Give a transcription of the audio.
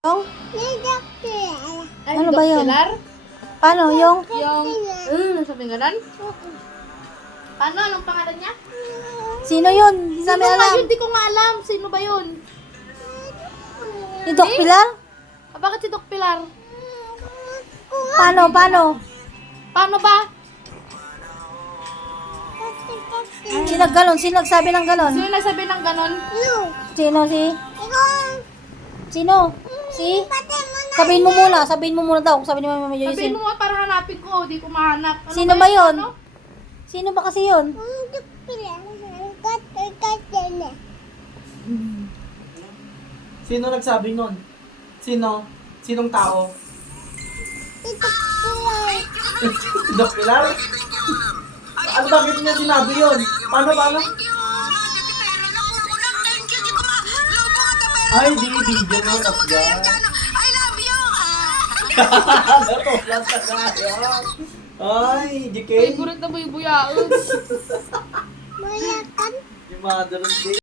Yung? Ay, Ano ba yun? Pilar? Paano yung? Sabi nga nun? Paano? Anong pangalan niya? Sino yun? Hindi Sino namin nga alam. yun? Di ko nga alam. Sino ba yun? Ni Doc Pilar? Bakit si Doc Pilar? Paano? Paano ba? Sino galon? Sino nagsabi ng galon? Sino nagsabi ng ganon? Sino si? Sino? Si? Sabihin mo muna daw. Sabi ni Mama Joyce. Sabihin mo nga para hanapin ko. Di ko mahanap. Ano Sino ba yun? Ano? Sino ba kasi yun? Sino nagsabi nun? Sino? Sinong tao? Doc Pilar? Ano bakit niya sinabi yun? Paano? Ay, di video mo kasya. I love you! Natulan ka kaya. Ay, di Favorite na buy-buyaos. Yung Mother's Day.